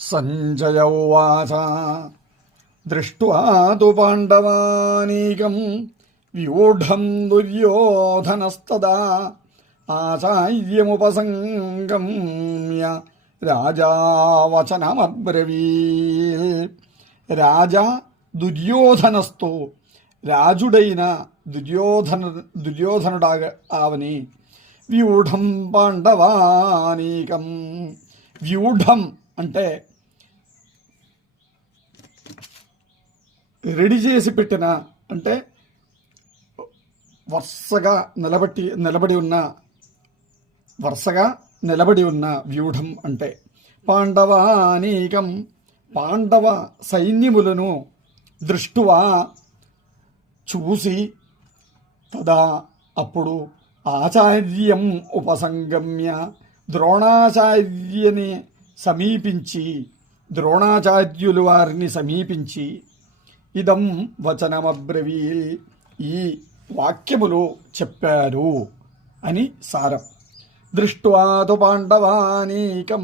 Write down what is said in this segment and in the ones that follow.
సంజయ ఉవాచ దృష్ట్వా తు పాండవానీకం వ్యూఢం దుర్యోధనస్తదా ఆచార్యముపసంగమ్య రాజా వచనమబ్రవీత్. రాజా దుర్యోధనస్తో రాజుడైన దుర్యోధనుడావని వ్యూఢం పాండవానీకం. వ్యూఢం అంటే రెడీ చేసి పెట్టిన, అంటే వరుసగా నిలబడి ఉన్న వ్యూఢం అంటే పాండవానీకం, పాండవ సైన్యములను దృష్టువా చూసి, తదా అప్పుడు ఆచార్యం ఉపసంగమ్య ద్రోణాచార్యుని సమీపించి, ద్రోణాచార్యులు వారిని సమీపించి ఇదం వచనమబ్రవీత్, ఈ వాక్యములు చెప్పారు అని సారం. దృష్ట్వా తు పాండవానీకం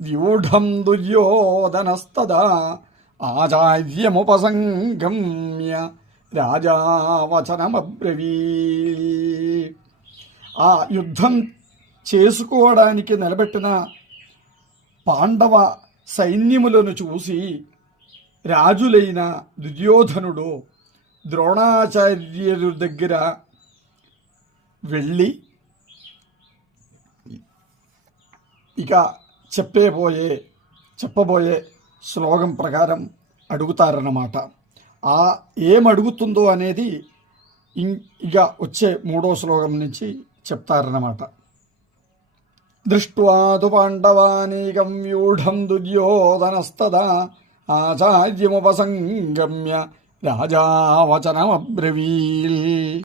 వ్యూఢం దుర్యోధనస్తదా ఆచార్యముపసంగమ్య రాజా వచనమబ్రవీత్. ఆ యుద్ధం చేసుకోవడానికి నిలబెట్టిన పాండవ సైన్యములను చూసి రాజులైన దుర్యోధనుడు ద్రోణాచార్యుల దగ్గర వెళ్ళి ఇక చెప్పబోయే శ్లోకం ప్రకారం అడుగుతారన్నమాట. ఆ ఏమడుగుతుందో అనేది ఇక వచ్చే 3వ శ్లోకం నుంచి చెప్తారన్నమాట. దృష్ట్వా తు పాండవానీకం వ్యూఢం దుర్యోధనస్తదా ఆచార్యముపసంగమ్య రాజా వచనమబ్రవీత్.